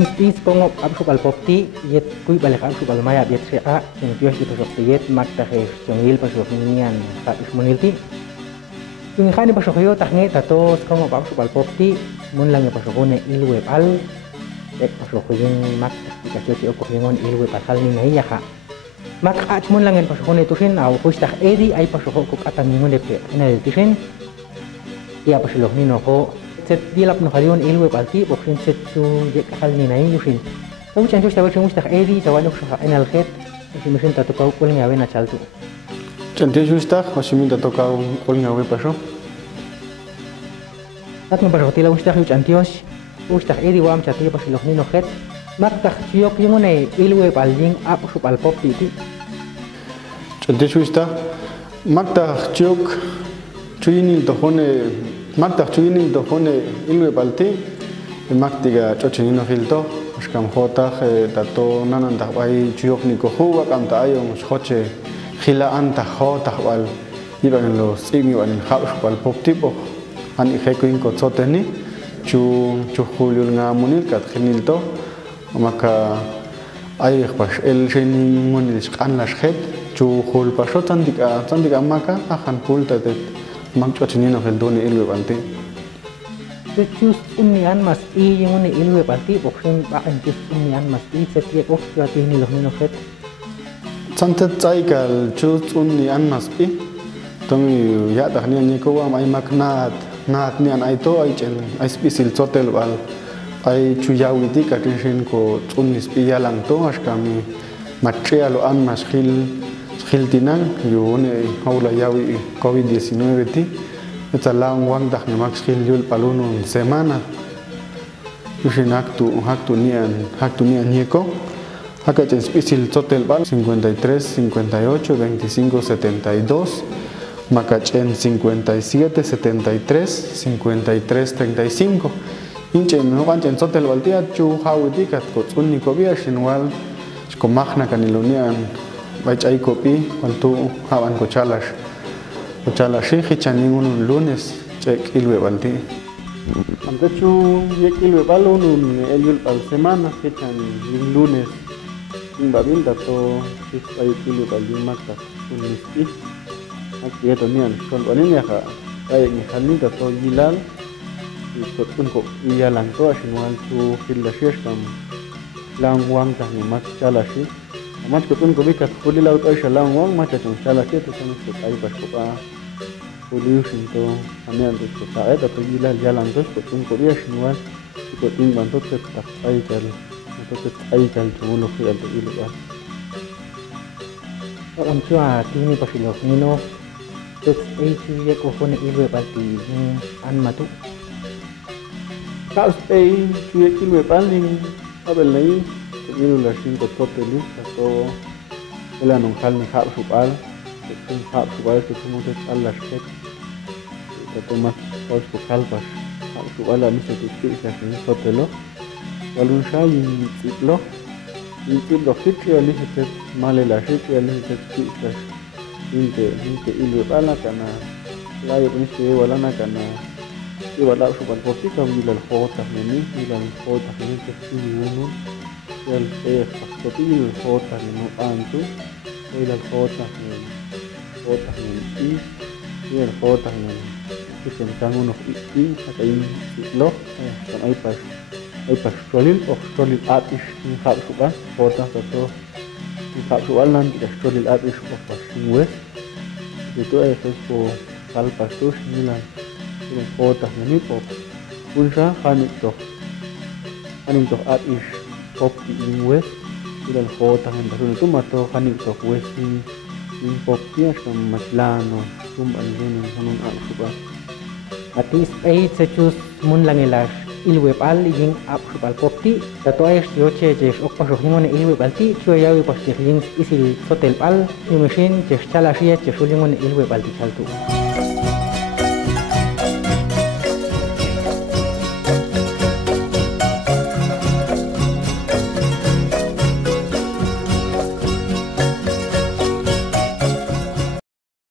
Intis pongo absu palpopti yet kui balik absu palmaya biet sea yang tios itu sok yet makta he chongil pasok nian ta ismonilti yung khani pasok yo taknge tato pongo absu palpopti mun lang pasokone ilwe pal ek pasok yung makta ikasyo si okohingon ilwe pasal ni naiya ka mak mun lang pasokone tusin au kustak edi ay pasok ko atamingon de pe na tisin ya pasok ni no ko set dilap no halion ilwe palti boksin set tu je hal ni nai yusin tahu chanjo tahu chanjo tak edi tahu no sa enal khet si mesin tato kau kul ngawe na chaltu chanjo justa hasimin tato kau kul ngawe paso tak no paso tila ustak yu chantios ustak edi wam chati pas lokni no khet mak tak chiok yungone ilwe paljing ap su palpop ti chanjo justa mak tak chiok chuini to hone Makta chuini to hone ilwe balti maktiga chochinino hilto skam hota tato nanan ta bai chiok ni ko huwa kam ta ayong schoche khila anta hota wal iban lo simi wan khaus wal poptipo ani khekuin ko choteni chu hulul nga munil kat khinilto maka ay khas el shenin munil skan las khet chu hul pasho tandiga maka akhan hul tatet mang chochinino heldoni ilwe balti chus unian mas i yung ni ilwe balti boksin ba an chus unian mas i setie ko chati ni lohni no khet chantet chaikal chus unian mas pi tomi ya da ni ko wa mai maknat nat ni an ai to ai chen ai spisil chotel wal ai chuyawi ti ka tin ko chunnis pi ya lang to askami material an mas Hiltinan yune haula yawi COVID-19 ti etalang wang dak ni max hilyul palunun semana yusin haktu nian nieko hakachen spisil total bal 53 58 25 72 makachen 57 73 53 35 inchen no ganchen total baltia chu hawiti kat ko tsunni ko bia shinwal ko makhna kanilonian baik ay kopi waktu hawan ko chalas sih hichan ningun lunes cek ilwe balti ante chu yek ilwe balunun elul al semana hichan lunes babil dato sis ay ilwe baldi maka lunes i aquí eto nian kon onin ya ka ay ni halni dato yilal ko tun ko iyalang to asinwal tu hilashish kam lang wang ta ni mak chalashi Amat kutun ko bikat huli laut ay shalang wang macha chung shala kito sa nusot ay basko pa huli usin to amian to ko sa eta to gilal jalan to kutun ko biya shinwan kutun bantot ket tak ay kal chumulo fi alto ilu ba on chua tini pasilok nino tet ei chuye ko hone ilwe balti an matu kaus ei chuye ilwe balni abel nei ilu la sin ko toteli to ela non hal ni hab subal to tumo te alla sket to mas os ko kalpas hab subal ani se ti sa sin totelo walun shay itlo fitri ali se male la fitri ali se ti sa inte ilu bala kana la yo ni se wala na kana wala subal ko ti kam ila al khota ni ila al khota ni te ni el pastotil hota no antu el hota ni el hota ni kisentan uno i atain lo kan ai pas stolil atish ni hab suba hota to ni hab sual nan di stolil atish of paswe itu es ko kal pastus ni la el hota ni pop pulsa hanit to atish pop in west ilal hota han dasun tu mato kanik to west in pop ya kam maslano tum algun hanun al suba atis ei chus mun langilas ilwe pal ing ap subal popti tato ay yoche je ok paso himone ilwe balti chu yawi pastirling isil hotel pal ni machine je chala shia che sulingon ilwe balti chaltu